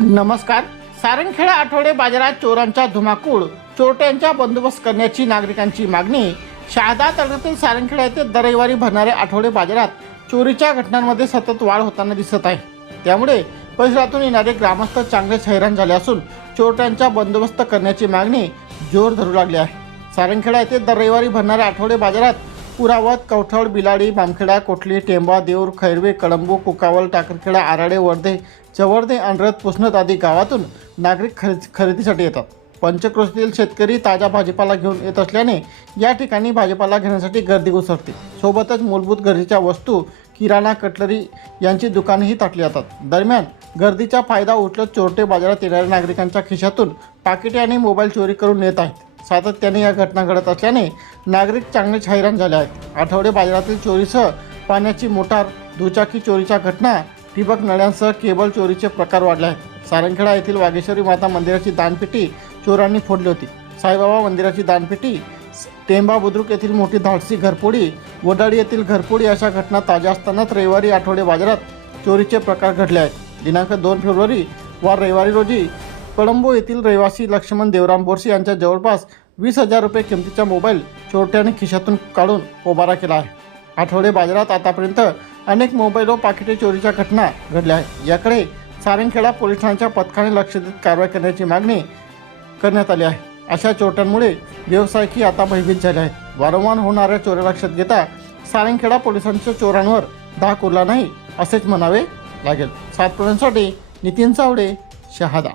नमस्कार. सारंगखेडा आठवडे बाजारात चोरांचा धुमाकूळ चोरट्यांचा बंदोबस्त करण्याची नागरिकांची मागणी. शहादा तालुक्यातील सारंगखेडा येथे दर रविवारी भरणाऱ्या आठवडे बाजारात चोरीच्या घटनांमध्ये सतत वाढ होताना दिसत आहे. त्यामुळे परिसरातून येणारे ग्रामस्थ चांगलेच हैराण झाले असून चोरट्यांचा बंदोबस्त करण्याची मागणी जोर धरू लागली आहे. सारंगखेडा येथे दर रविवारी भरणाऱ्या आठवडे बाजारात पुरावत कवठळ बिलाडी बामखेडा कोटली टेंबा देऊर खैरवे कळंबू कुकावल टाकरखेडा आराडे वर्धे चवर्धे अंडरत पुसनत आदी गावातून नागरिक खरेदी खरेदीसाठी येतात. पंचक्रोशीतील शेतकरी ताजा भाजीपाला घेऊन येत असल्याने या ठिकाणी भाजीपाला घेण्यासाठी गर्दी घुसरते सोबतच मूलभूत गरजेच्या वस्तू किराणा कटलरी यांची दुकानेही ताटली जातात. दरम्यान गर्दीचा फायदा उचलत चोरटे बाजारात येणाऱ्या नागरिकांच्या खिशातून पाकिटे आणि मोबाईल चोरी करून नेत आहेत. सातत्याने या घटना घडत असल्याने नागरिक चांगलेच हैराण झाले आहेत. आठवडे बाजारातील चोरीसह पाण्याची मोटार दुचाकी चोरीच्या घटना ठिबक नळ्यांसह केबल चोरीचे प्रकार वाढले आहेत. सारंगखेडा येथील वागेश्वरी माता मंदिराची दानपेटी चोरांनी फोडली होती. साईबाबा मंदिराची दानपेटी टेंबा बुद्रुक येथील मोठी धाडसी घरपोडी वडाळी येथील घरफोडी अशा घटना ताज्या असतानाच रविवारी आठवडे बाजारात चोरीचे प्रकार घडले आहेत. दिनांक दोन फेब्रुवारी वा रविवारी रोजी कळंबो येथील रहिवासी लक्ष्मण देवराम बोरसे यांच्या जवळपास वीस हजार रुपये किमतीचा मोबाईल चोरट्याने खिशातून काढून पोबारा केला आहे. आठवडे बाजारात आतापर्यंत अनेक मोबाईल व पाकिटे चोरीच्या घटना घडल्या आहेत. याकडे सारंगखेडा पोलीस ठाण्याच्या पथकाने लक्ष देत कारवाई करण्याची मागणी करण्यात आली आहे. अशा चोरट्यांमुळे व्यवसायिकी आता भयभीत झाले आहेत. वारंवार होणाऱ्या चोऱ्या लक्षात घेता सारंगखेडा पोलिसांच्या चोरांवर धाक उरला नाही असेच म्हणावे लागेल. सात नितीन चावडे शहादा.